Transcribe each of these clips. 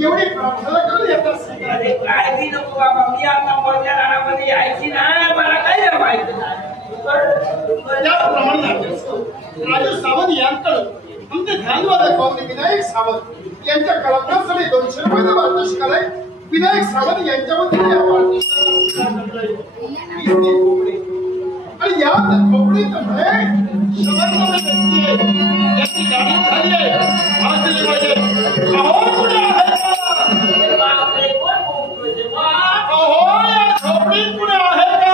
एवढी प्रार्थना करून येतात. मी आता मोठ्या राणामध्ये यायची नाही मला काही माहिती नाही त्याप्रमाणे राजू सावंत यांकडे आमचे ध्यानवादक पाहुणे विनायक सावंत यांच्या कलाकारांसाठी 200 रुपये वार्षिक आलाय. विनायक सावंत यांच्या वतीने आणि या खोपडीत शबरनामा व्यक्ती आहे याची गाडी झाली आहे. आज दिली पाहिजे अहो पुढे आहे का अहो या खोपडीत पुढे आहे का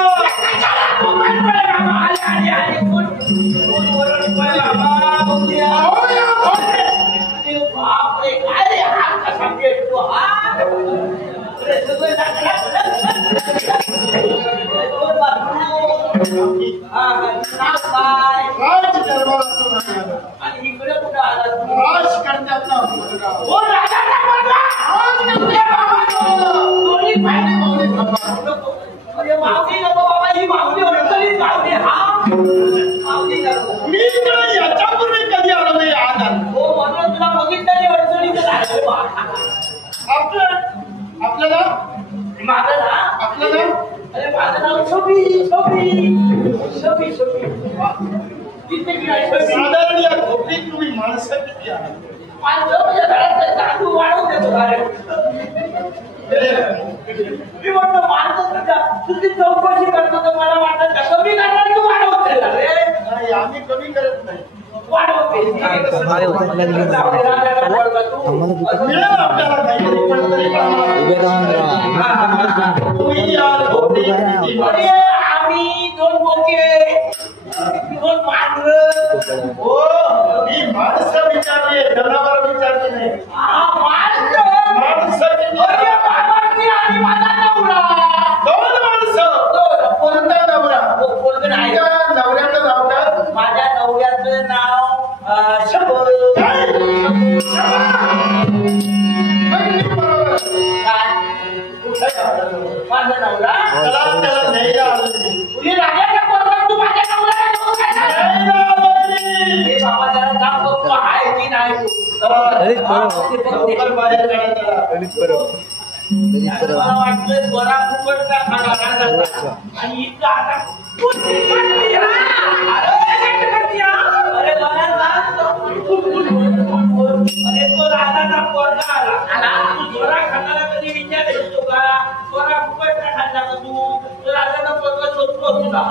बापरे काय रे हा कसा भेटतो आणि इकडे कुठं आला राजकर्त्याचा अरे मावली नको बाबा ही मावली अडचणीत मावली हा मावली मी इकडे याच्यापूर्वी कधी आलो नाही आज हो म्हणून तुला बघितलं अडचणीत आपलं नाव माझं ना आपलं नाव अरे माझं नाव शोभी शोभी किती साधारण या खोपडीत तुम्ही माणसं किती आहात माझ्या घरात जादू वाढवून देतो मी म्हणतो माणसं तुझी चौकशी करतो तर मला वाटतं कमी करणार तू वाढवते अरे आम्ही कमी करत नाही आम्ही 2 बोके 2 पांढर हो मी माणसं विचारली जनावर विचारली नाही माणसं आणि माझा नवरा 2 माणसं कोणता नवरा नवऱ्याचं नाव काय माझ्या नवऱ्याचं नाव शबर माझा नवरा त्याला न्यायला आलं तुझी राजाच्या पोरात तू माझ्या नवऱ्याला बाबा जरा काम बघतो आहे की नाही मला वाटतं बरा फुकटचा खाणार आणि इथं आता अरे अरे तो राजाचा पोरगा आला तू जोरा खाताना कधी विचार येतो का जोरा फुकटचा खाल्ला का तू राजाचा पोरगा शोधतो तुला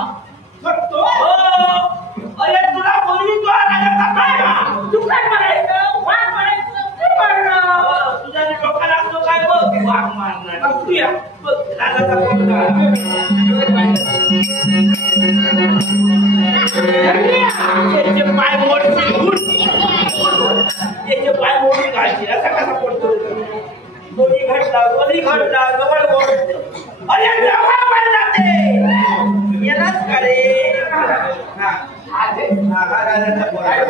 शोधतो अरे तुला बोलवी तो राजाचा काय तू काय म्हणायचं वाघ म्हणायचं तुझ्या डोक्याला असतो काय बघ वाघ मारणार बघूया बघ राजाचा पोरगा त्याचे पाय मोडतील त्याचे पाय मोडी घालतील असा कसा पडतो दोन्ही घडला जवळ अरे जवळ पडला ते येणारच का रे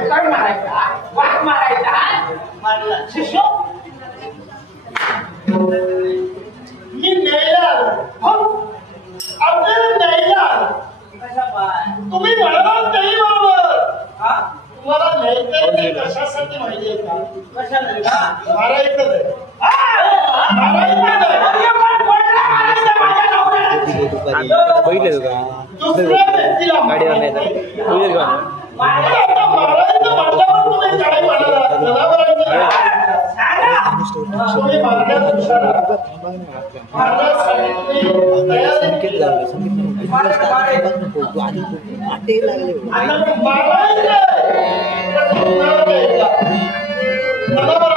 काय मारायचा वाघ मारायचा मारला शिष्य मी न्यायला हो आपल्याला न्यायला तुम्ही म्हणालात नाही बरोबर तुम्हाला न्यायचं ते कशासाठी माहिती आहे का कशाला मारायचं दुसऱ्या व्यक्तीला मारायचं म्हटल्यावर तुम्ही काय म्हणाला तुम्ही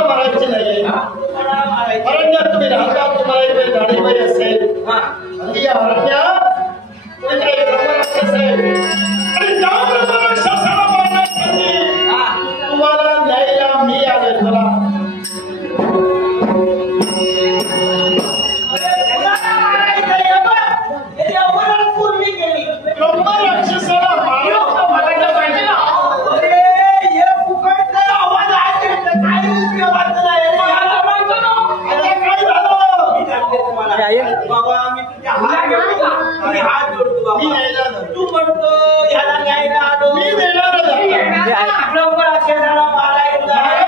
मारायची नाही अरण्यात तुम्ही राहता तुम्हाला इकडे गाडीबाई असेल आणि या अरण्यात कोणीतरी ब्रह्मराक्षस आहे आणि त्या ब्रह्मराक्षसाला मारण्यासाठी तुम्हाला न्यायला मी आले मला ब्रह्मराक्षसाला मारायचं मला पाहिजे बाबा मी तुझ्या हात जोडतो तू म्हणतो ह्याला न्यायला आलो मी देणार लवकर अक्षराला मारायचं आहे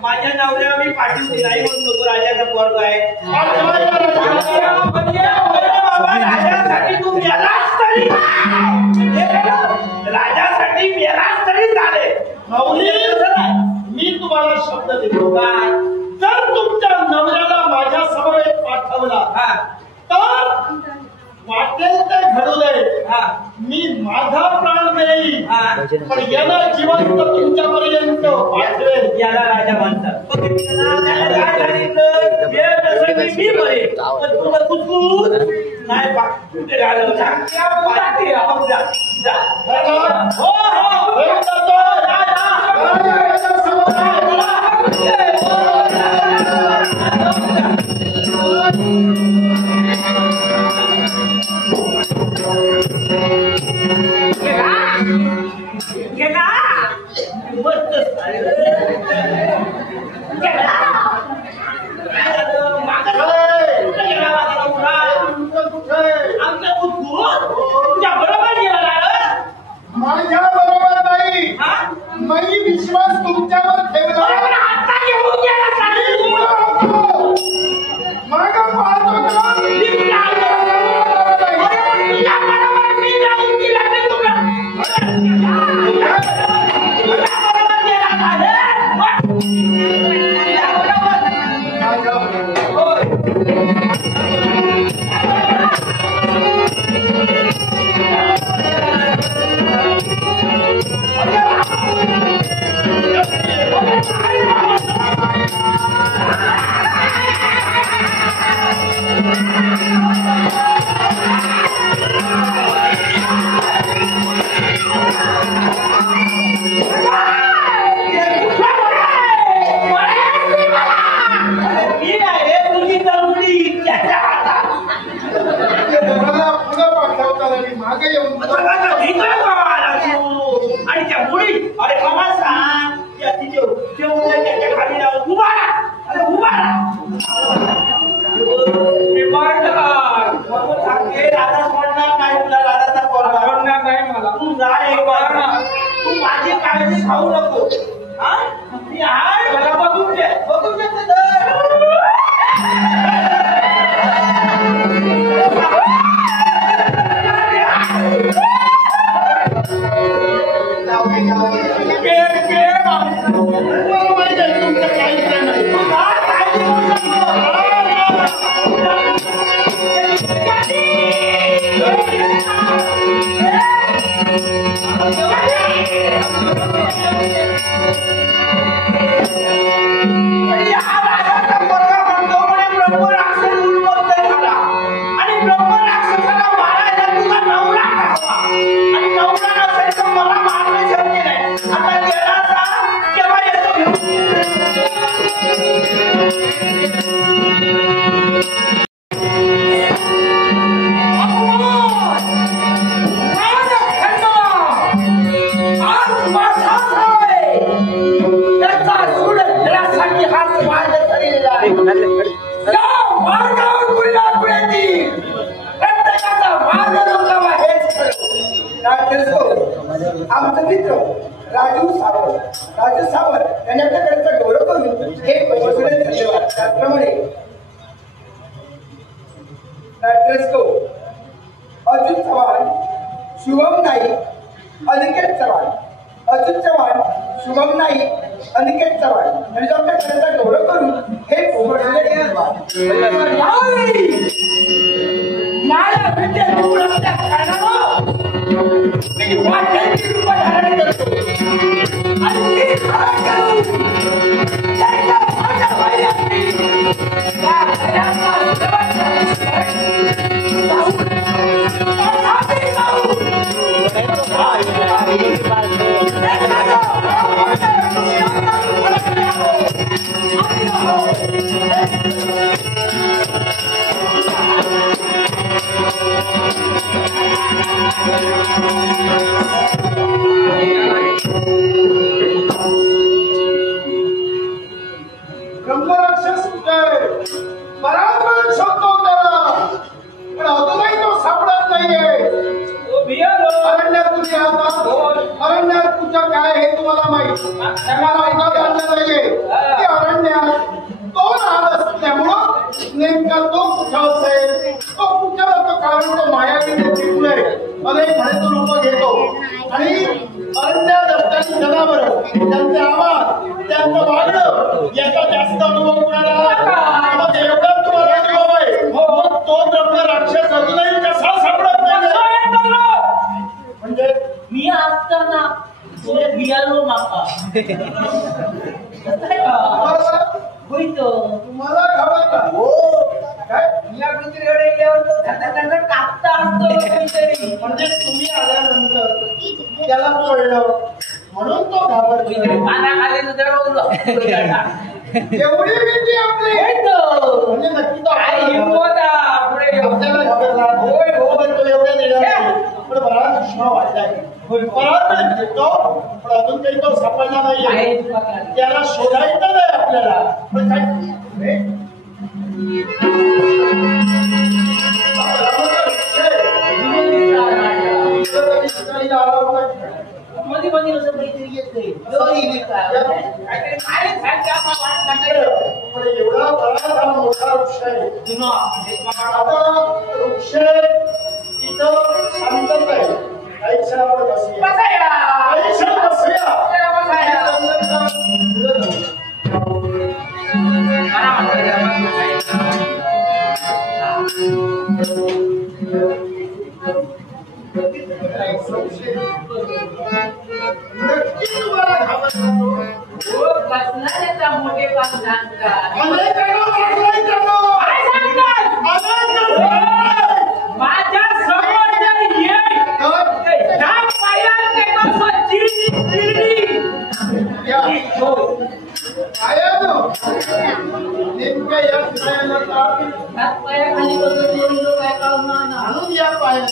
माझ्या नवऱ्याला मी पाठवून दिलाय म्हणतो राजाचा पोरगा आहे राजासाठी तू मेलास तरी राजासाठी मेलास तरी चालेल मी तुम्हाला शब्द देतो काय जर तुमच्या नवऱ्याला माझ्या समवेत पाठवला तर वाटेल ते घडू दे मी माझा प्राण देईल पण याला जिवंत तुमच्यापर्यंत पाठवेल याला राजा म्हणतात नाही कुठे घालव माझ्या बरोबर नाही मी विश्वास तुमच्यावर ठेवला खाऊ नको मी आहे मला बघून घे तुमच्या मित्र राजू सावंत यांनी आपल्याकडचा गौरव करून हे प्रदर्शन धन्यवाद. त्याचप्रमाणे नटरेस्को अजित चव्हाण, शुभम नाईक, अनिकेत चव्हाण, अजित चव्हाण, शुभम नाईक, अनिकेत चव्हाण यांनी आपल्याकडचा गौरव करून हे प्रदर्शन धन्यवाद. मला भेटे तुळाच्या खानावर मी वाटेची रूप धारण करतो आणि ही धारण करून त्याच्या माझ्या भाईयांनी त्या घराचा ब्रह्मराक्षस बराबर शोधतो त्याला, पण अजूनही तो सापडत नाहीये. अरण्यात तुम्ही राहता, अरण्यात तुझं काय हे तुम्हाला माहित. मला एकदा जाणलं पाहिजे की अरण्यात तो राहत असल्यामुळं नेमका तो कुठं असेल, तो कुठं तो कारण तो मायावीने चिरले अनेक म्हणे रूप घेतो आणि अरण्यात असताना जनावरं, त्यांचे आवाज, त्यांचं वागणं याचा जास्त अनुभव मिळाला. एवढा तुम्हाला अनुभव आहे, मग तो ब्रह्म राक्षस अजूनही कसा सापडत नाही? म्हणजे मी असताना तुला बियालो माका तुम्हाला खबर का? हो काय या कुत्रीकडे येऊन त्यांना कापता असतो काहीतरी. म्हणजे तुम्ही आल्यानंतर त्याला कळलं म्हणून तो घाबरला. पानाखाली उतरवलं एवढी भीती आपली म्हणजे नक्की तो आपल्याला घाबरला. होय हो तो एवढ्या दिल्या पण बराच उष्मा वाढलाय. बराच भेटतो पण अजून काही तो सापडला नाहीये. त्याला शोधायचं नाही आपल्याला. पण काय मध्ये मध्ये असं काहीतरी येते एवढा बराच मोठा वृक्ष आहे. आता वृक्ष इथं शांतता आहे. काही क्षणावर बसूया, काही क्षण बसूया. नक्की तुम्हाला घाबरतो. मोठे पाच सांगतात माझ्या समोर जर येईल त्या पायात ते कसं चिरली नेमक्या या पायाखाली बसून काय काम आणून या पायाला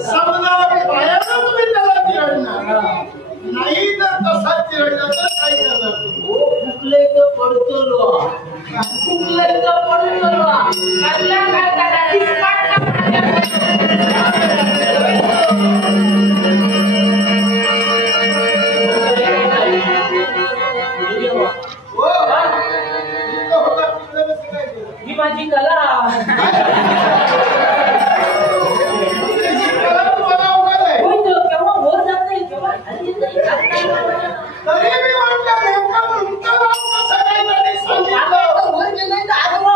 समजा पायाला तुम्ही त्याला चिरडणार नाही तर तसा चिरडला तर काय करणार? कुठले तर पडतो कुठले तर पडतो ही माझी कला केव्हा वर जात नाही केव्हा तरी मी म्हटलं नेमकं तुमचं नाव कसं काय त्यांनी सांगितलं. वर गेलं तर आजोबा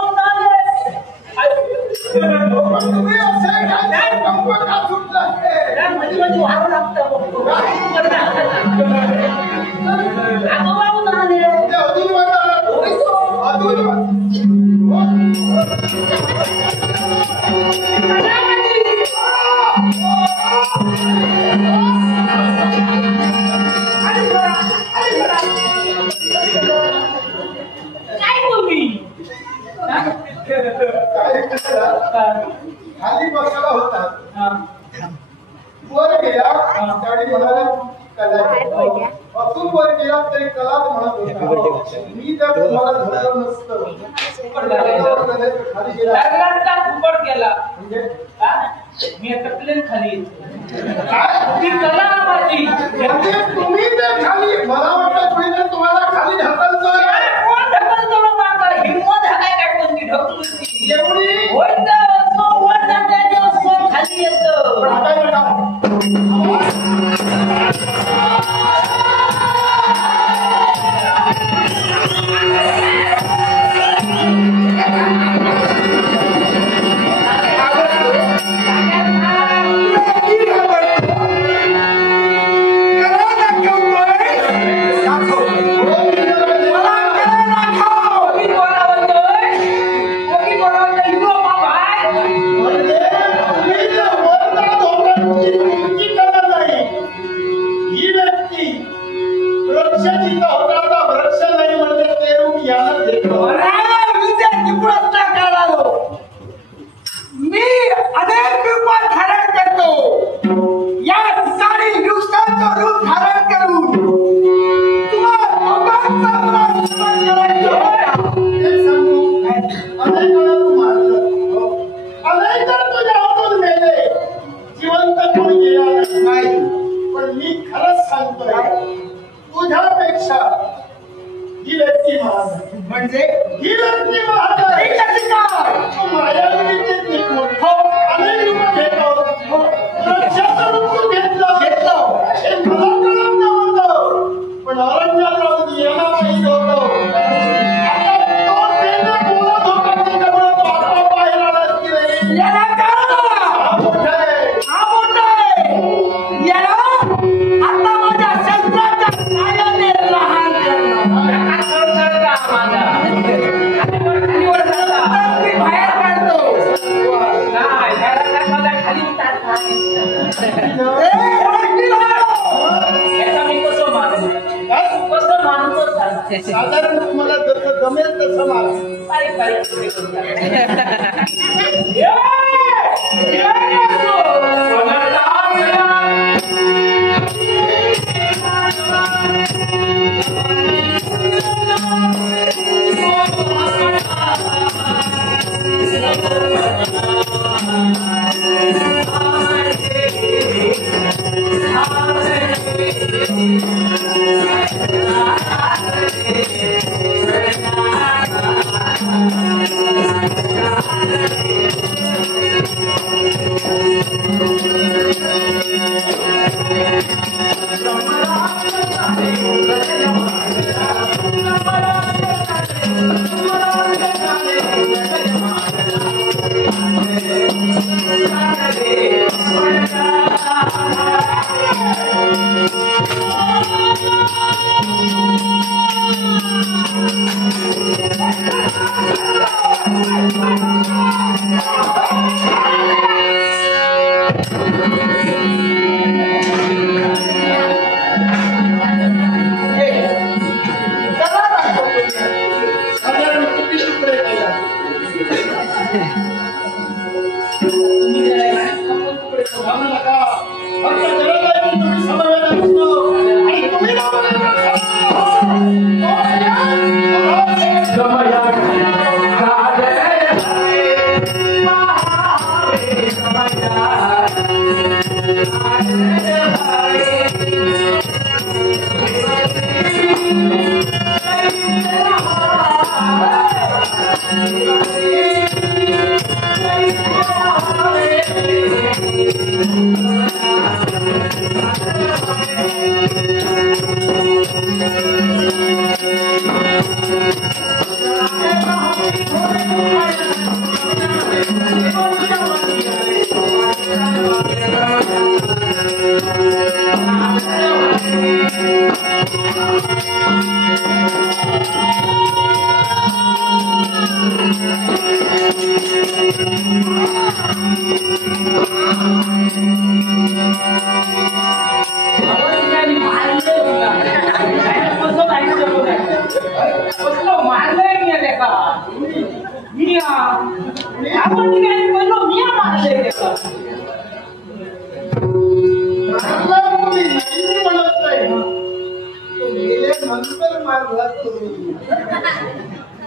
तुम्ही असे काय कंप का सुटला मध्ये मध्ये वाढू लागतं आजोबा उन्हाळे अजून खाली बसला होता वर गेला त्याने म्हणाला अजून वर गेला तरी कलाच म्हणत होता. मी जर तुम्हाला धरलं नसतं खाली गेला फुकट केला म्हणजे मी आता प्लेन खाली काय ती कला माझी म्हणजे तुम्ही ते खाली मला वाटतं कोणीतरी तुम्हाला खाली ढकलतोय कोण ढकलतो ना माता हिम्मत हाय काय कोणती ढकलूची एवढी होय तर तो वर जाते तो सो खाली येतो पण आता बघा म्हणजे ही व्यक्ती महान अनेक रूप घेतो वृक्षाचं रूप घेतलं हे मला कळत नव्हतं पण अरण्यात राहून याला माहीत होतं आता तो तेने बोलत होता त्याच्यामुळे तो आता बाहेर आला की नाही याला कळलं हा मोठा आहे हा मोठा आहे याला आता माझ्या शस्त्राच्या साह्याने लहान करणार मी बाहेर काढतो साधारण तुम्हाला जसं जमेल तसं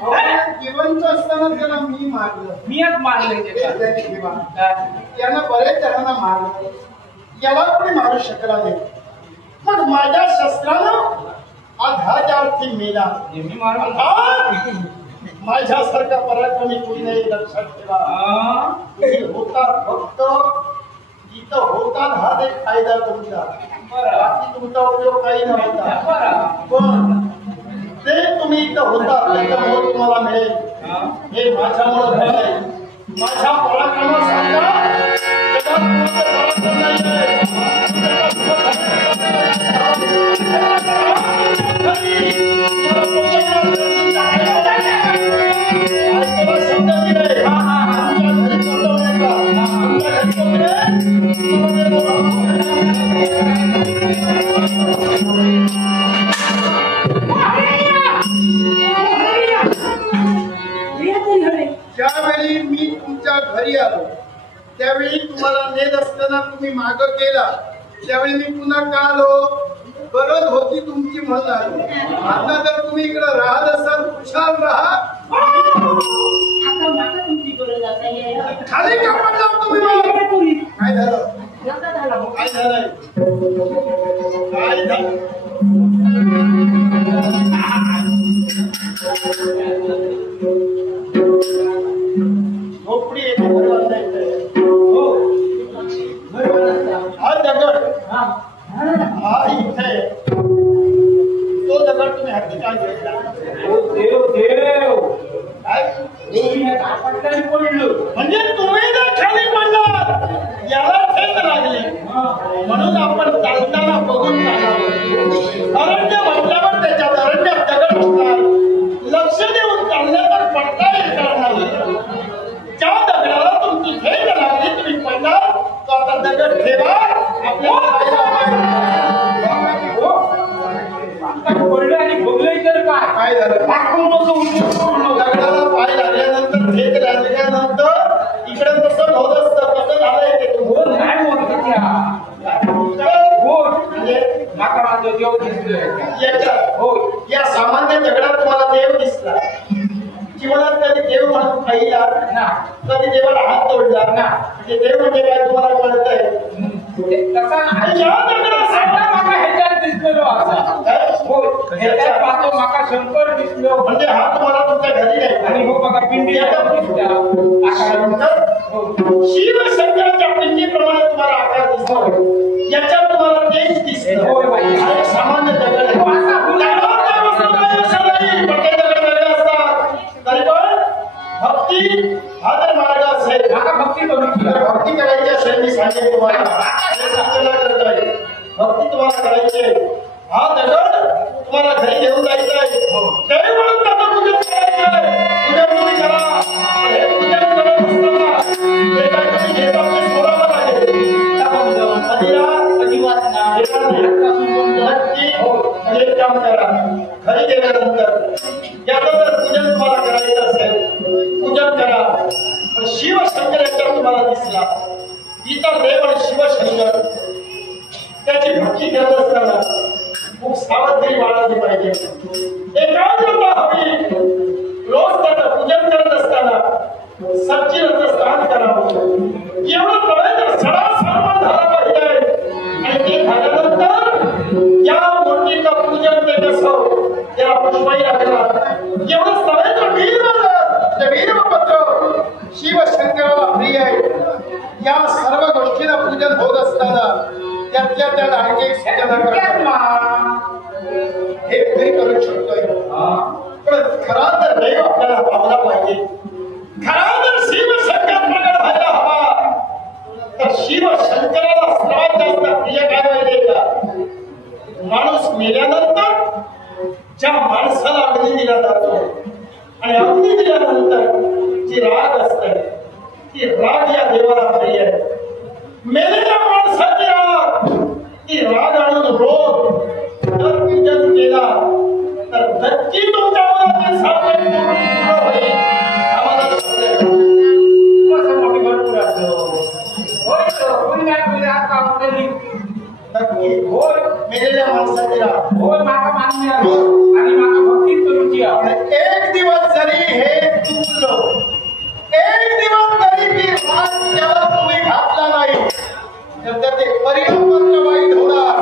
जिवंत असताना त्याला मी मारलं. मीच मारलंय त्यानं बरेच जणांना मारलं. याला कोणी मारू शकला नाही. मग माझ्या शस्त्रानं आज हा अर्थी मेला. मी मारून माझ्यासारखा पराक्रमी कोणी नाही. लक्षात ठेवा. होता फक्त इथं होता हा एक फायदा तुमचा. बाकी तुमचा उपयोग काही नव्हता. पण ते तुम्ही इथं होता त्याच्यामुळे तुम्हाला मिळेल. हे माझ्यामुळे मिळाले. माझ्या पराक्रमासारखा पराक्रम नाही. ज्यावेळी मी तुमच्या घरी आलो त्यावेळी तुम्हाला नेत असताना तुम्ही माग केला. त्यावेळी मी पुन्हा का आलो? गरज होती तुमची म्हणून आलो. आता जर तुम्ही इकडे राहत असाल खुशाल राहा. खाली का पडला तुम्ही? काय झालं? काय झालंय? काय झालं? झोपडी येते घर बांधायचं. हा दगड हा इथे तो दगड तुम्ही हाती काय घेतला? देव देव काय पडलो म्हणजे तुम्ही जर खाली पडलात याला ठेच लागली म्हणून आपण चालताना बघून चालावं. अरण्य म्हटल्यावर त्याच्यात अरण्यात दगड असतात. लक्ष देऊन चाललं तर पडता येणार नाही. ज्या दगडाला तुमची ठेच लागली तुम्ही पडला तो आता दगड ठेवा. पडलं आणि भोगलंय तर काय झालं? दगडाला पाय लागल्यानंतर ठेच लागल्यानंतर इकडे तसं होत असतं. कसं झालंय ते बोल नाही बोल देव दिसतोय. हो या सामान्य दगडात तुम्हाला देव दिसला. जीवनात कधी देव म्हणून पाहिला ना? कधी देवाला हात तोडला ना? म्हणजे देव म्हणजे काय तुम्हाला कळतंय? तसा ह्याच्यात दिसलेलो पाहतो माका शंकर दिसलो. म्हणजे हा तुम्हाला तुमच्या घरी नाही आणि हो बघा पिंडी शिव शंकराच्या पिंडीप्रमाणे तुम्हाला आकार दिसतो. याच्यात तुम्हाला तेच दिसतं. सामान्य दगड भक्ती हा जर मार्ग असेल भक्ती करायची असेल मी सांगेन तुम्हाला. भक्ती तुम्हाला करायची हा दगड तुम्हाला घरी घेऊन जायचं आहे. तरी म्हणून त्याचं पूजन करायचं. पूजन तुम्ही करा. हे पूजन करत असताना हे काय तुम्ही घेता ते सोडावं लागेल. नक्की एक काम करा. घरी गेल्यानंतर याचं जर पूजन तुम्हाला करायचं असेल पूजन करा. पण शिवशंकर याच्यात तुम्हाला दिसला. इतर देव आणि शिवशंकर त्याची भक्ती करत असताना खूप सावधगिरी बाळगली पाहिजे. एकाग्रता हवी. रोज त्याचं पूजन करत असताना सच्चिदानंद स्नान करावं. एवढं कळलं तर सडा सर्व झाला पाहिजे. आणि ते झाल्यानंतर या मूर्तीचं पूजन ते कसं त्याला पुष्पही लागला. एवढं सगळे तर वीरपत्र शिवशंकराला प्रिय आहे. या सर्व गोष्टीला पूजन होत असताना त्यातल्या त्यात आणखी एक सूचना हे तरी करू शकतोय. पण खरा तर देव आपल्याला पावला पाहिजे. खरा तर शिवशंकर प्रकट व्हायला हवा. तर शिवशंकराला सर्वात जास्त प्रिय काय माहितीये का? माणूस मेल्यानंतर ज्या माणसाला अग्नी दिला जातो आणि अग्नी दिल्यानंतर जी राग असते ती राग या देवाला प्रिय आहे. मेलेल्या माणसाची राग ती राग आणून रोग जर पूजन केला तर नक्की तुमच्या मनातील साधन पूर्ण होईल. आम्हाला भरपूर असतो. नक्की मेलेल्या माणसाची राग माका मान्य आणि माका भक्ती करूची पण एक दिवस जरी हे चुकलो, एक दिवस जरी ती वाट त्याला तुम्ही घातला नाही तर त्याचे परिणाम मात्र वाईट होणार.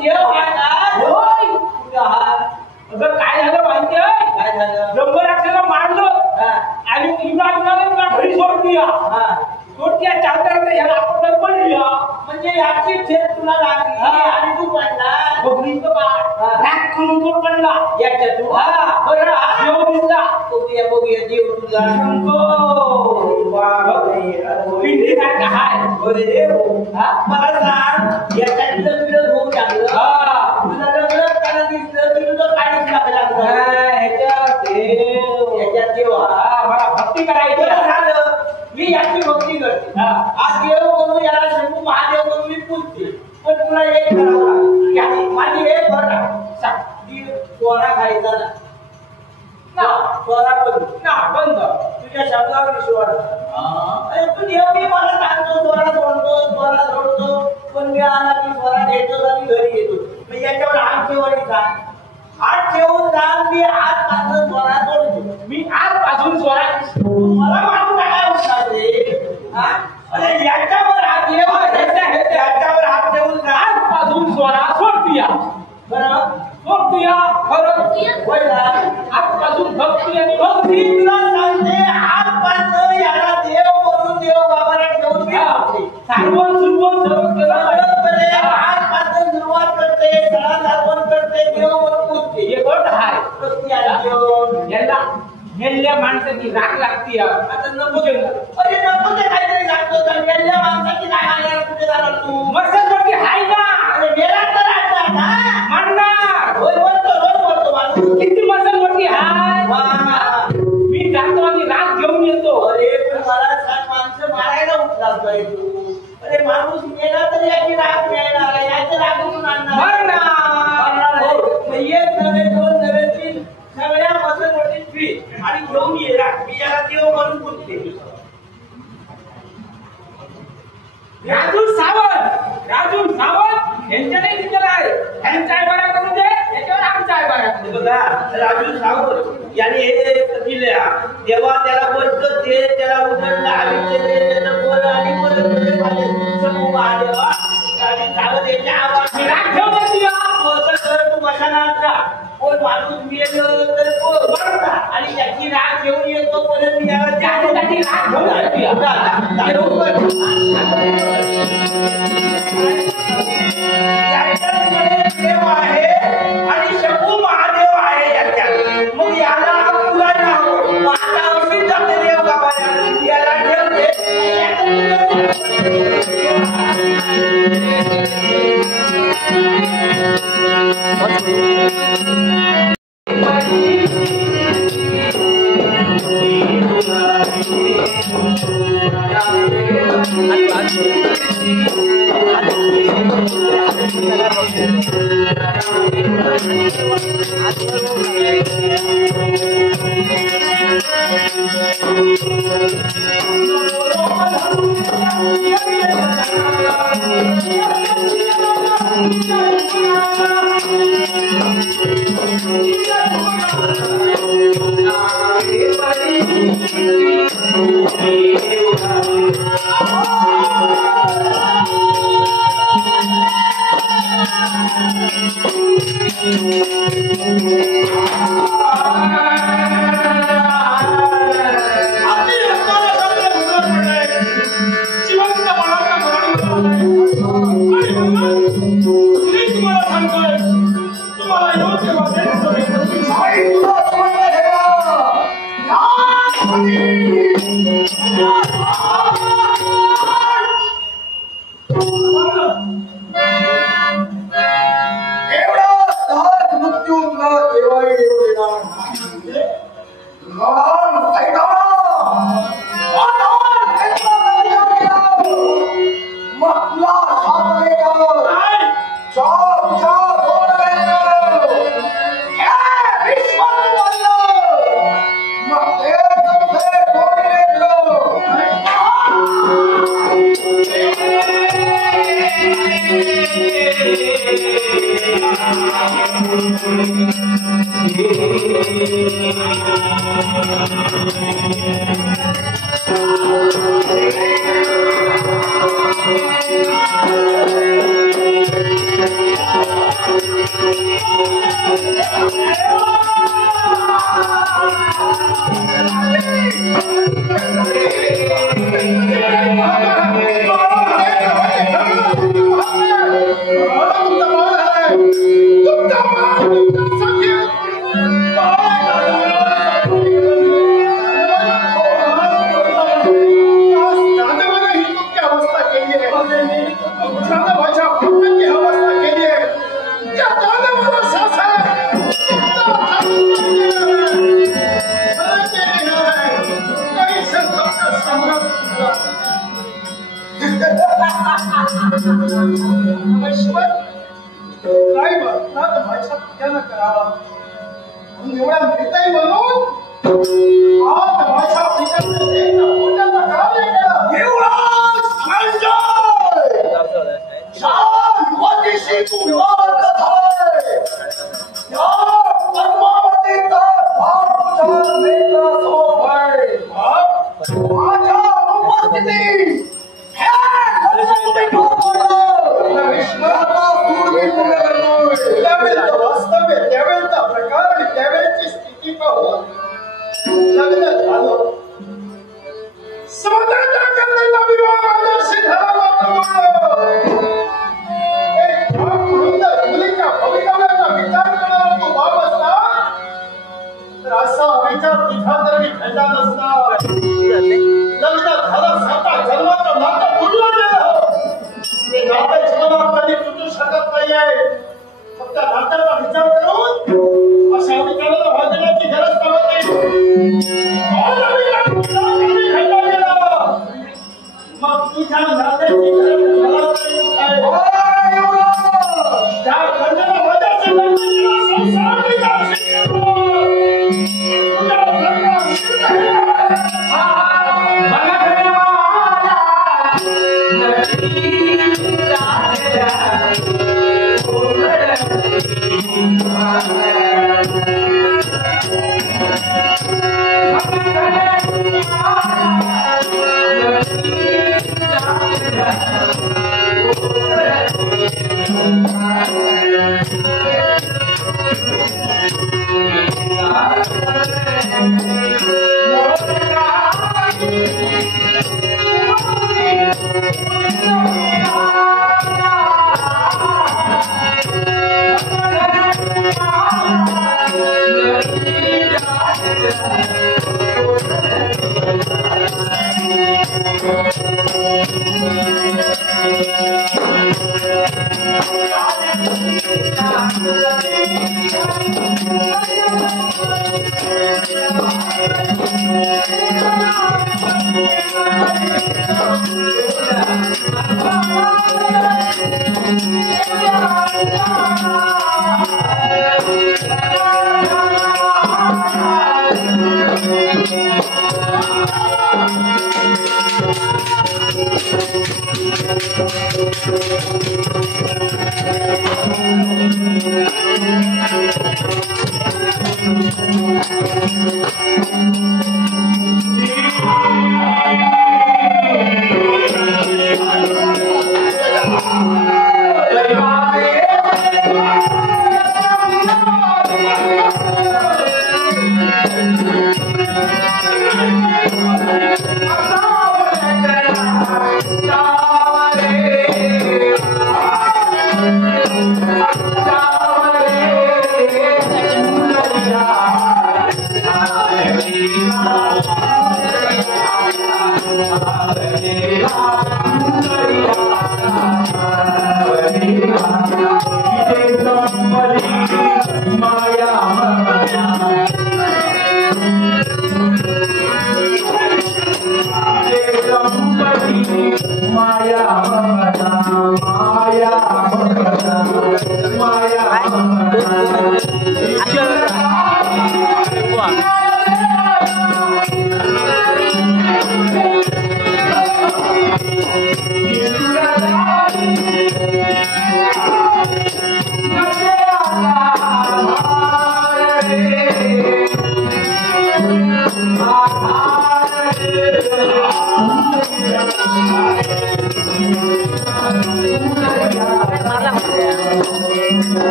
देव हा ना होय अगं काय झालं माहिती आहे काय झालं ब्रह्मराक्षाला मारलं आणि इब्राहिमला घरी सोडून दिला सोडत्या चादर याला आपण पडल्या म्हणजे याची ठेच तुला लागली आणि तू पडला बघरीचं बाळ राग करून तो पडला याच्या तू बरं देव दिसला बघूया देव तुझा पिंडी काय हाय बोले देव मला सांग याच्यातलं विरोध होऊ लागलं तुला लग्न त्याला दिसलं की तुझं काहीच लागलं याच्यात देव मला भक्ती करायची झालं मी याची भक्ती करते आज देव म्हणून याला शंभू महादेव म्हणून मी पूजते पण तुला एक करावं लागेल माझी एक भर सोना खायचा ना सोना बंद तुझ्या शब्दावर विश्वास तू नेहमी मला सांगतो सोना सोडतो पण मी आला की सोना घेतो आणि घरी येतो मग याच्यावर हात ठेवायची सांग हात ठेवून सांग मी आजपासून सोना सोडतो मी आजपासून सोना मला मानून काय होणार रे अरे याच्यावर हात याच्यावर हात ठेवून आजपासून सोना सोडतीया बरं सोडतीया खरं आजपासून भक्ती आणि भक्ती तुला सांगते आजपासून याला देव म्हणून देव बाबाला ठेवून सारवण आजपासून सुरुवात करते सणा सारवण करते देव म्हणून पूजते हे गोष्ट आहे याला मेल्ल्या माणसाची राग लागते आता नको अरे नको ते काहीतरी लागतो तर मेल्ल्या माणसाची राग आल्यावर कुठे जाणार तू मस्तपैकी हाय ना अरे मेला तर राहणार ना म्हणणार रोज बोलतो माणूस किती मस्तपैकी हाय मी जातो आणि राग घेऊन येतो अरे पण मला सांग माणसं मारायला उठला तू अरे माणूस मेला तर याची राग मिळणार याची राग म्हणून आणणार एक नव्हे दोन नव्हे तीन सगळ्या मसनवटीत फी आणि घेऊन येला मी याला देव म्हणून बोलते राजू सावंत यांच्या नाही दिलेला आहे यांचा बरा करून दे याच्यावर आमचा बरा बघा राजू सावंत याने हे दिले तेव्हा त्याला बसत ते त्याला उघडला आणि त्याचं बोल आणि समूह महादेवा राजू सावंत यांच्या आवाज राग ठेवला तू मशानात जा कोण माणूस मेलो तर मरता आणि त्याची राग घेऊन येतो परत याला त्याची राग घेऊन देव आहे आणि शंभू महादेव आहे याच्यात मग याला तुला नाव आता अशीच जाते देव बाबाला याला ठेवते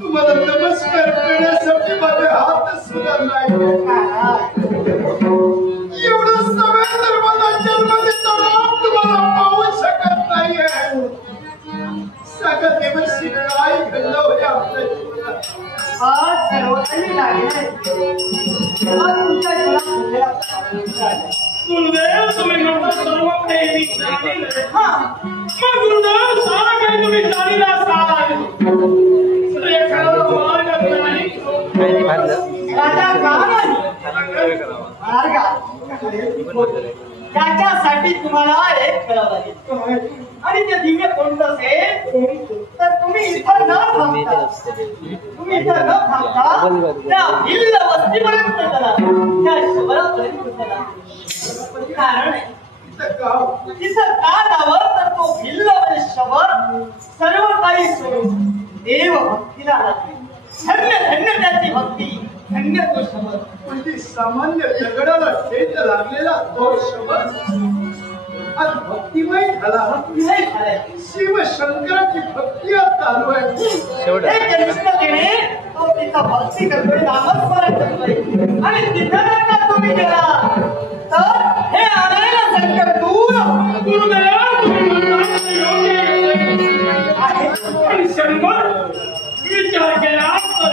तुम्हाला नमस्कार करण्यासाठी माझे हात सुद्धा नाही. एवढं सगळं तर मला जन्मदिवसा तुम्हाला पाहू शकत नाहीये. सगळं दिवशी काय घडलं होते आपल्या जीवनात. आज सर्वांनी लागले तुमच्या गुरुदेव तुम्ही म्हणता सर्व काही मी जाणील. मग गुरुदेव सारा काही तुम्ही जाणील असाल. त्याच्यासाठी तुम्हाला एक करावं लागेल आणि ते दिव्य कोणतं असेल तर तुम्ही इथं न थांबता त्या भिल्ल वस्तीपर्यंत चला, त्या शहरापर्यंत चला. कारण तिथं का जावं तर तो भिल्ल म्हणजे शहर सर्व काही सोडून देव भक्तीला लागली. धन्य धन्य त्याची भक्ती, धन्य तो शब्द. म्हणजे सामान्य दगडाला ठेच लागलेला तो शब्द आज भक्तिमय झाला. भक्तिमय झालाय. शिवशंकराची भक्ती आज चालू आहे. हे कृष्ण देणे तो तिथं भक्ती करतोय, नामस्मरण करतोय आणि तिथं जर का तुम्ही गेला तर हे आलेलं संकट दूर गुरुदेव तुम्ही म्हणता योग्य आहे. शंभर विचार केला तर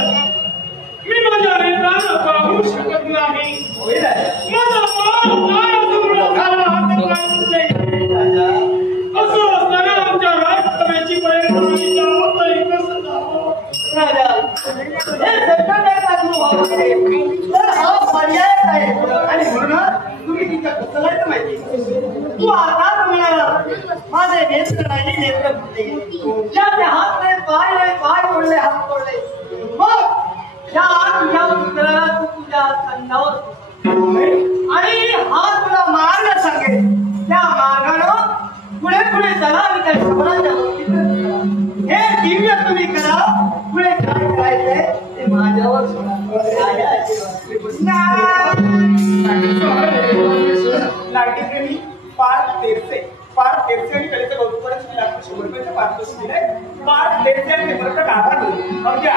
मी माझ्या नेत्राला पाहू शकत नाही. माझा पाय तुकडा झाला. असं असताना आमच्या राजसभेची परिणामी जावं तरी कसं जावं. राजा हे संकटाचा अनुभव आहे तर हा पर्याय आहे आणि म्हणून तुम्ही तिच्या कुशलाचं माहिती. तू आता म्हणाला माझे नेत्र नाही, नेत्र फुटले, ज्याचे हात नाही, पाय मोडले, हात मोडले. मग या तुझ्या पुत्राला तू तुझ्या कंधावर नाट्यप्रेमी पार तेरसे आणि कलेचं कौतुक करत 100 रुपयाच्या पारितोषिक दिले. पार तेरसे आणि पेपरचा गाभा दिले. अगदी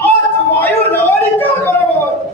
आज वायू नवारीच्या बरोबर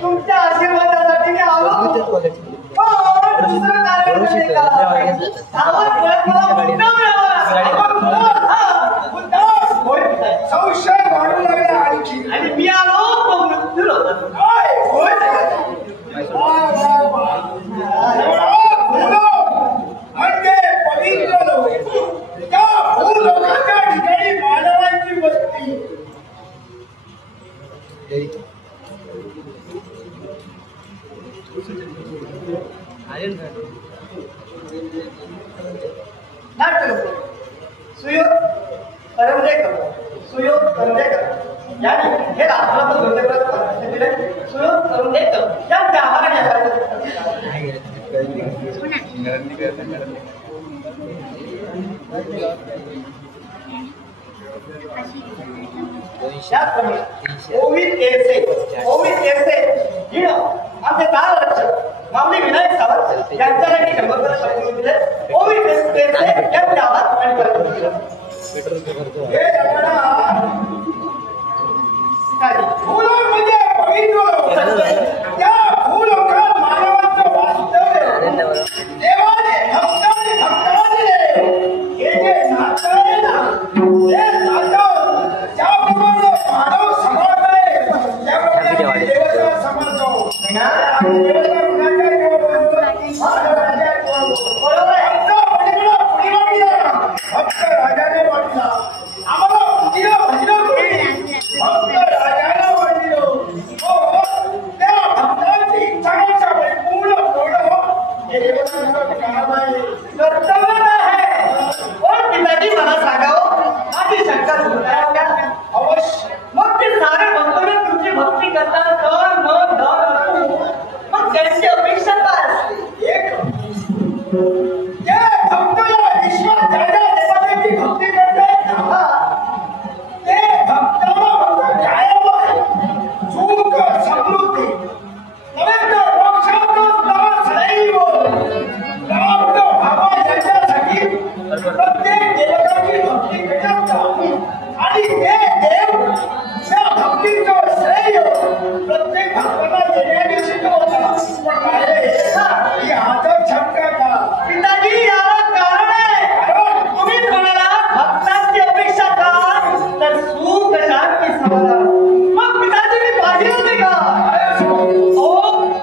तुमच्या आशीर्वादासाठी मी आलो. दुसरं कारण नाही का? संशय वाढू लागला आणखी. आणि मी आलो तो मृत्यू म्हणजे पवित्र लोक, त्या भूलोकाच्या ठिकाणी मानवांची वस्ती. सुयोग करंडेकर, सुयोग करंडेकर यांनी हे राष्ट्रात सुयोग करंडेकर यांच्या आभाराने आमचे ताररक्षक माऊली विनायक सावंत यांच्यासाठी शंभर शब्द दिले. ओवीत यांचे आभार आणि करतो. हे भूलोकामध्ये पवित्र त्या भूलोकात मानवाचं वास्तव्य देवाने भक्ताने हे जे नातं आहे ना, ते नातं ज्याप्रमाणे मानव समजतोय त्याप्रमाणे देवता समजतो. देवता भक्त राजाने वाटला आम्हाला पुतीला भजन केली. भक्त राजाला वाटलं त्या भक्तांची इच्छा पूर्ण होणं हे देवतांचं काम आहे, कर्तव्य आहे. पण पिताजी मला सांगावं माझी शंका सुटायला अवश्य. मग ते सारे भक्तोने तुमची भक्ती करतात तर मन धन मग त्यांची अपेक्षा काय असते? एक जे भक्ताला विश्वास ज्याच्या देवाची भक्ती करतात ना, ते भक्ताला फक्त कायम सुख समृद्धी नव्हे तर मोक्षातच नाम सदैव प्राप्त व्हावा याच्यासाठी प्रत्येक देवताची भक्ती करतात. आणि ते देव त्या भक्तीचं श्रेय प्रत्येक भक्ताला देण्याची शिकवतात. पण काय ही आदर शंका का? पिताजी याला कारण आहे. तुम्ही म्हणाला भक्तांची अपेक्षा का तर सुख शांती समाधान. मग पिताजी मी पाहिजे होते का?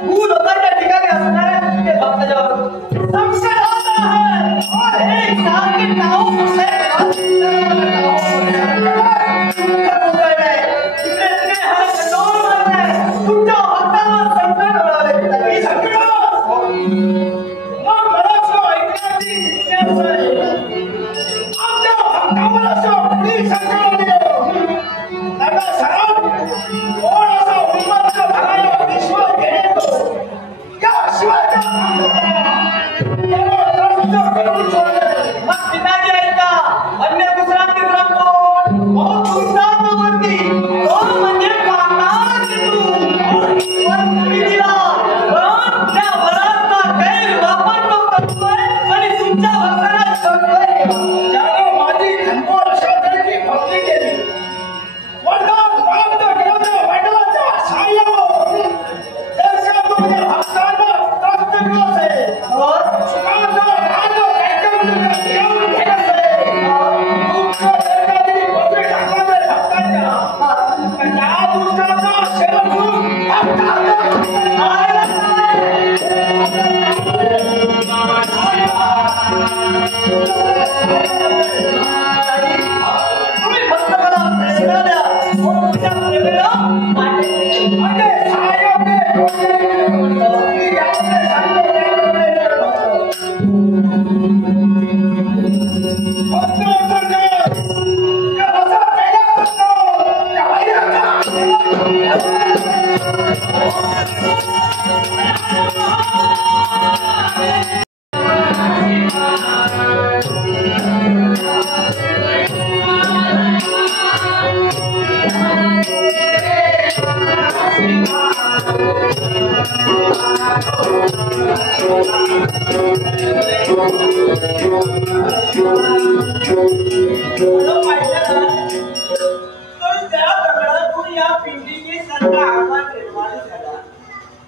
तू लोकांच्या ठिकाणी असणारे ते भक्तजन संकट होता है. एक सारखे नाव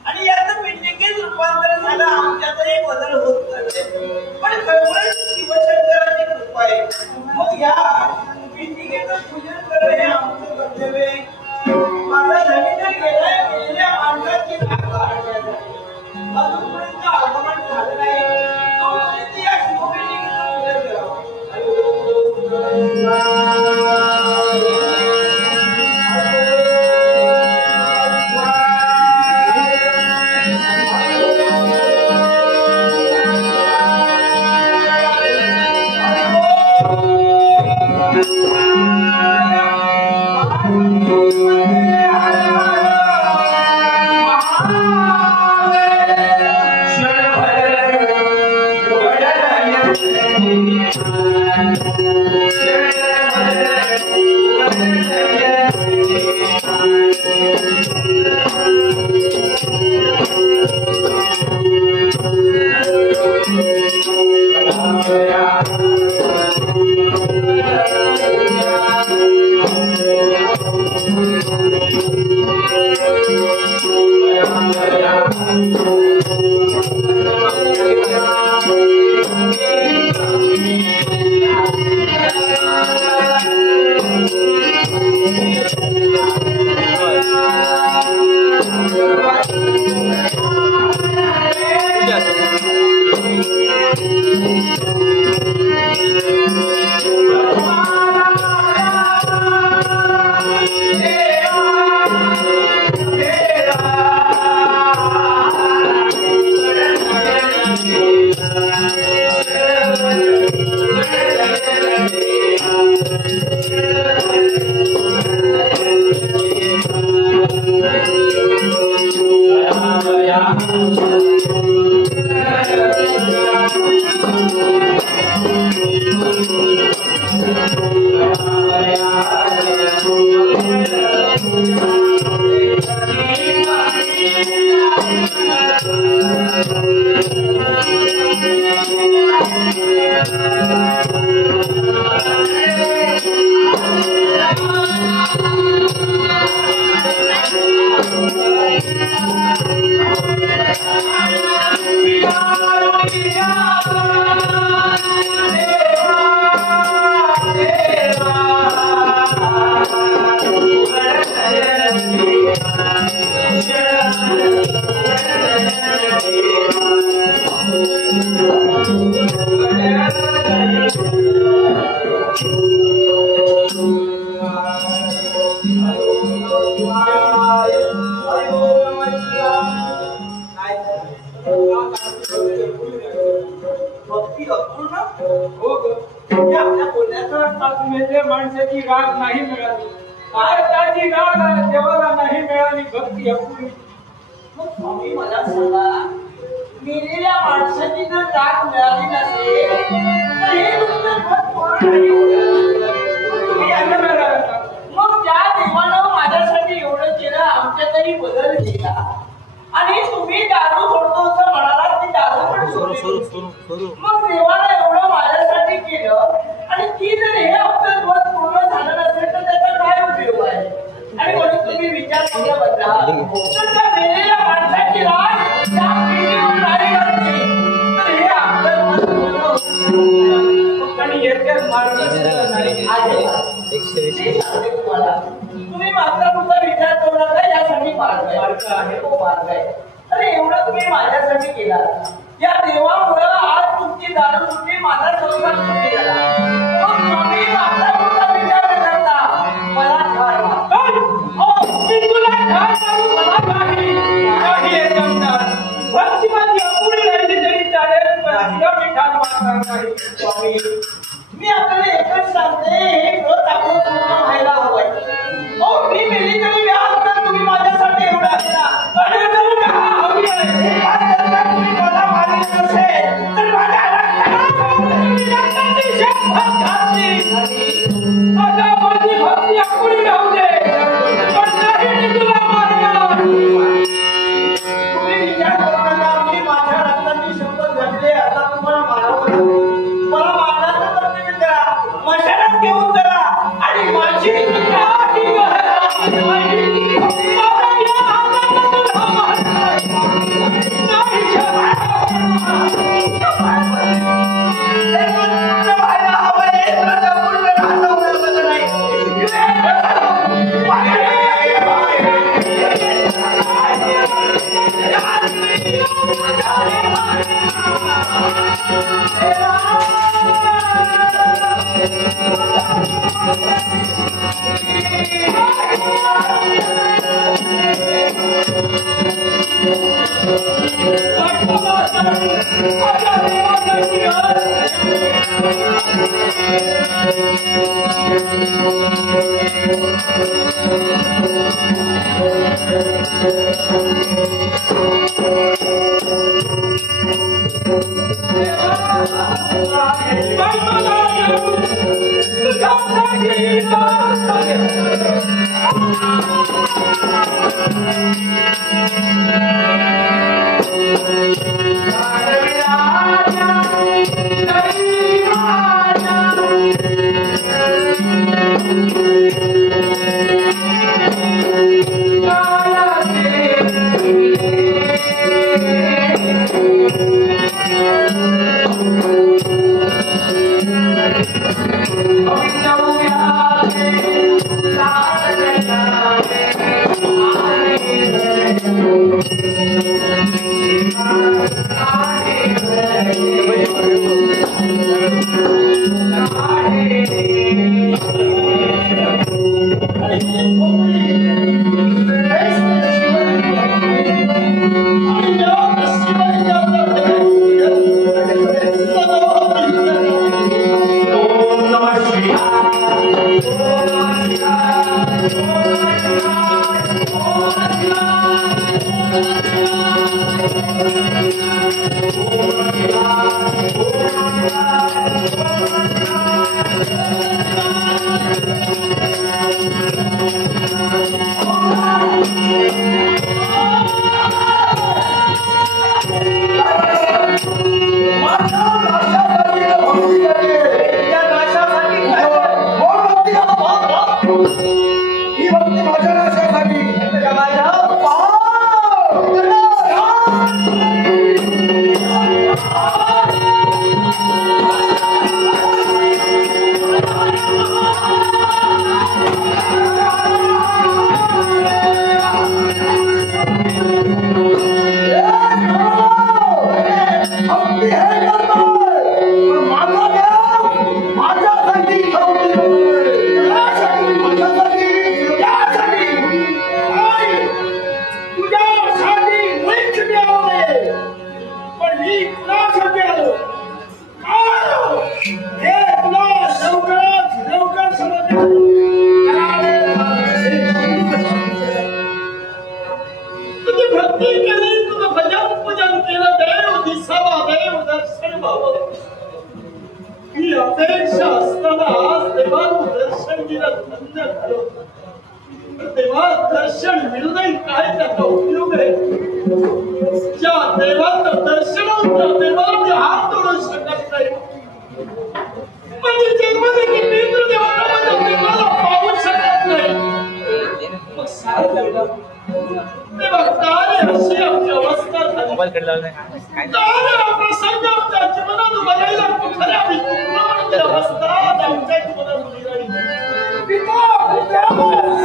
आणि याचं पिंडिकेच रूपांतर झालं, आमच्यातही बदल होत चालले. पण खरोखर शिवशंकराची कृपा आहे. मग या पिंडिकेचं पूजन करणं हे आमचं कर्तव्य आहे. माझा धनी तर गेलेल्या माणसाची अजूनपर्यंत आगमन झालं नाही, तोपर्यंत या शिवपिंडिकेचं पूजन करावं. माणसाची राग नाही मिळाली, भारताची राग देवाला नाही मिळाली, भक्ती अपुरी. मग स्वामी मला सांगा, मेलेल्या माणसाची जर राग मिळाली नसेल तर हे नुसतं भक्त कोण नाही होणार? तुम्ही यांना मिळाला. मग त्या देवानं माझ्यासाठी एवढं केलं, आमच्यातही बदल केला आणि तुम्ही दारू सोडतो असं म्हणाला, ती दारू पण सोडली. मग देवानं एवढं माझ्यासाठी केलं आणि ती जर हे आपलं मत पूर्ण झालं नसेल तर त्याचा काय उपयोग आहे? आणि म्हणून तुम्ही विचार केला बदला तर त्या मेलेल्या माणसाची राग त्या पिढीवर नाही लागते, तर हे आपलं मत पूर्ण होतं. आणि येत्याच मार्ग तुम्ही मात्र तुमचा विचार करू नका, यासाठी मार्ग आहे तो मार्ग आहे. अरे एवढं तुम्ही माझ्यासाठी केला. या देवामुळे आज तुमची दारू सुटली, माझा संसार सुटली झाला. मग तुम्ही माझा कोणता विचार करता? मला ठार मार. मी तुला ठार मारू मला काही जमणार. भक्ती माझी अपुरी राहिली तरी चालेल, पण तिला मी ठार मारणार नाही. स्वामी, मी आपल्याला एकच सांगते, हे व्रत आपण पूर्ण व्हायला हवंय. मी मेली तरी व्याज तर तुम्ही माझ्यासाठी एवढा केला. अरे जाऊ का हवी आहे. तुम्ही मला मारले नसेल तर माझ्या रक्ताची शपथ घातली. माझा माझी भक्ती अपुरी राहू दे, पण नाही मी तुला मारणार. तुम्ही विचार करू नका, मी माझ्या रक्ताची शपथ घातली. आता तुम्हाला मारावं. मला मारण्याचं तर तुम्ही करा, मशालाच घेऊन चला आणि माझी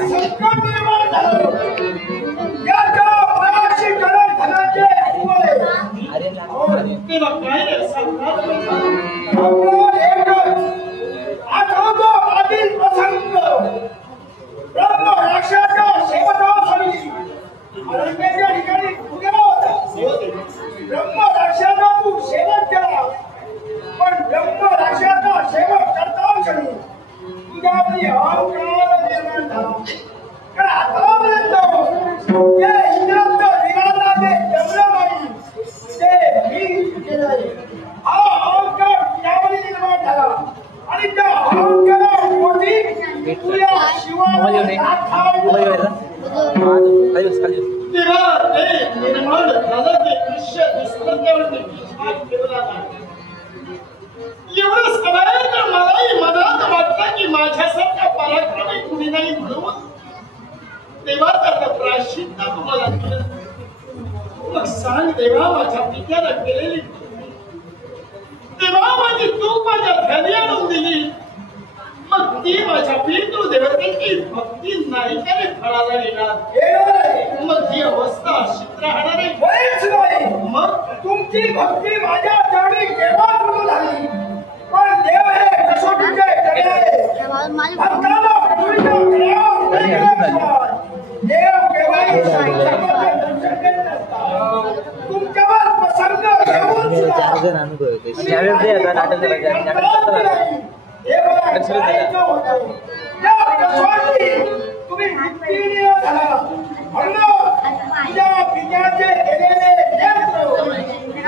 संकट निर्माण झालं. तेव्हा ते निर्माण झालं ते दृश्य दिसलं तेव्हा ते विश्वास ठेवला नाही. एवढं सगळं तर मलाही मनात वाटतं की माझ्यासारखा पराक्रमी कुणी नाही म्हणून तेव्हा त्याचं प्रायश्चित्त तुम्हाला दिलं. मग सांग देवा, माझ्या पित्याला केलेली तेव्हा माझी चूक माझ्या घरी आणून दिली. मग ती माझ्या पितृ देवतेची भक्ती नाही त्याने फळाला येणार. मग ही अवस्था अशीच राहणार आहे. मग तुमची भक्ती माझ्या चरणी केव्हा सुरू झाली? पण देव हे कसोटीचे चढे आहे. भक्ताला पूर्ण करावं केल्याशिवाय देव केव्हाही सर्वांचे दर्शन देत नसतात. तुमच्यावर प्रसंग येऊन सुद्धा तुम्ही भक्तीने झाला म्हणून तुझ्या पित्याचे केलेले नेत्र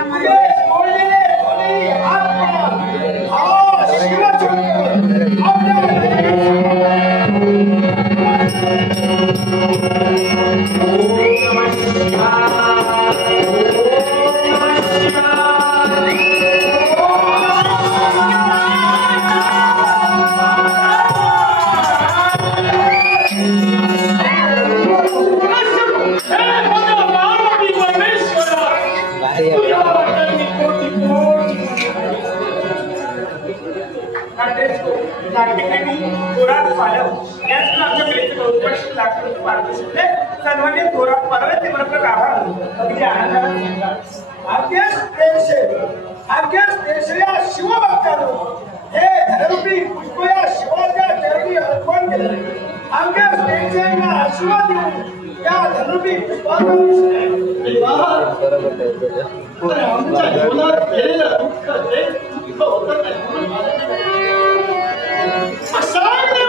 तुझे सोडलेले दोन्ही हात हा शिवशंकर आपल्या शिवभक्तांनो हे धनरूपी पुष्प या शिवाच्या चरणी अर्पण केले. आमच्या स्टेशनला आशीर्वाद देऊन या धनरूपी पुष्पाचा आमच्या जीवनात केलेलं दुःख ते दुःख होतं नाही.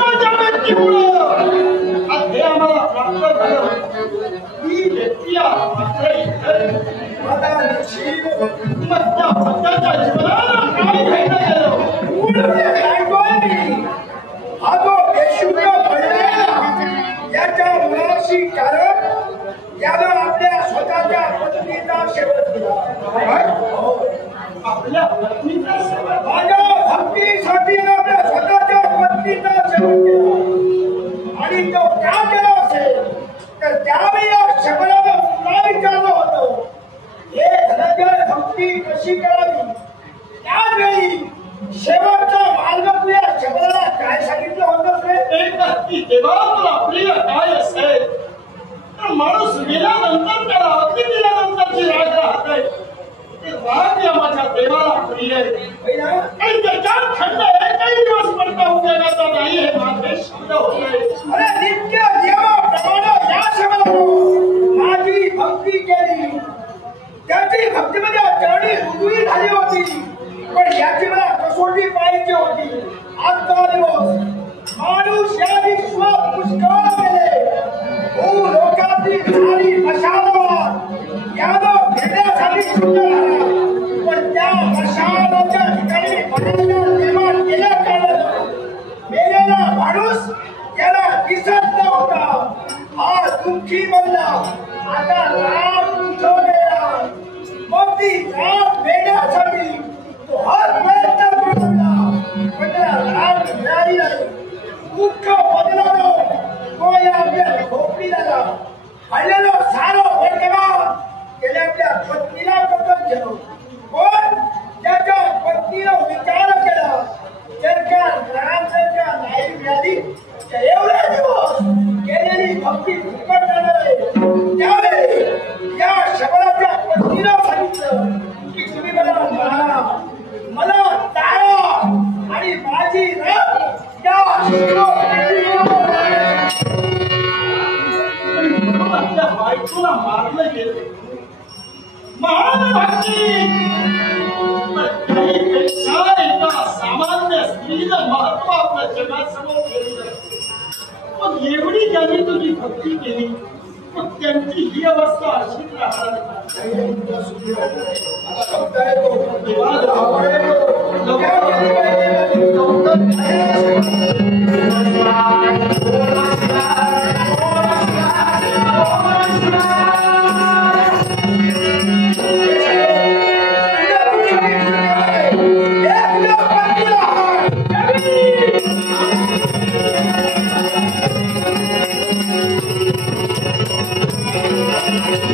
माझ्या व्यक्तीमुळं आज हे आम्हाला प्राप्त झालं. ही व्यक्ती मात्र मग त्या भक्ताच्या जीवनाला काय घ्यायला गेलो. हा जो बेशुद्ध पडलेला याच्या मुळाशी कारण यानं आपल्या स्वतःच्या पत्नीचा शेवट केला. आपल्या पत्नीचा शेवट माझ्या भक्तीसाठी आपल्या स्वतःच्या पत्नीचा शेवट केला. आणि तो का केला असेल तर त्यावेळी या शबराला पुन्हा विचारलं होतं हे धनंजय भक्ती कशी करावी. त्यावेळी शेवटचा मार्ग तुझ्या शबराला काय सांगितलं होतं रे? एक की तेव्हा तुला प्रिय काय असेल तर माणूस गेल्यानंतर त्याला अगदी दिल्यानंतरची राग राहते. ते राग या माझ्या देवाला प्रिय आहे. आणि त्याच्यात खंड एकही दिवस पडता उपयोगाचा नाही हे माझे शब्द होते. अरे नित्य नियमाप्रमाणे या शबरानं माझी भक्ती केली. त्याची भक्ती माझ्या चरणी रुजवी झाली होती. पण याची मला कसोटी पाहिजे होती. आजचा दिवस माणूस या विश्वात पुष्कळ गेले. लोकांची झाली मशालवाद यानं घेण्यासाठी सुद्धा झाला. पण त्या मशालाच्या ठिकाणी बदलण्या निर्माण केल्या कारणानं मेलेला माणूस याला दिसत नव्हता. हा दुःखी बनला. आता राम कुठं गेला. मग ती राम देण्यासाठी तो हर प्रयत्न करला. पण त्याला राम मिळाली नाही. दुःख बदलानो तो या आपल्या खोपडीला हल्लेलो सारो वर्तमान गेल्या आपल्या पत्नीला कथन केलं. पण त्याच्या पत्नीला विचार केला जर का राम जर का नाही मिळाली तर एवढ्या दिवस केलेली भक्ती फुकट जाणार आहे. त्यावेळी या शबराच्या पत्नीला सांगितलं की तुम्ही मला तारा आणि माझी राम या आपल्या बायकोला मारलं गेलं. महान भक्ती पेक्षा एका सामान्य स्त्रीचं महत्व आपल्या जगासमोर ठेवलं. मग एवढी ज्यांनी तुझी भक्ती केली मग त्यांची ही अवस्था अशीच राहणार. Thank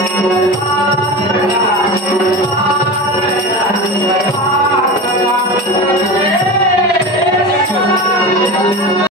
you.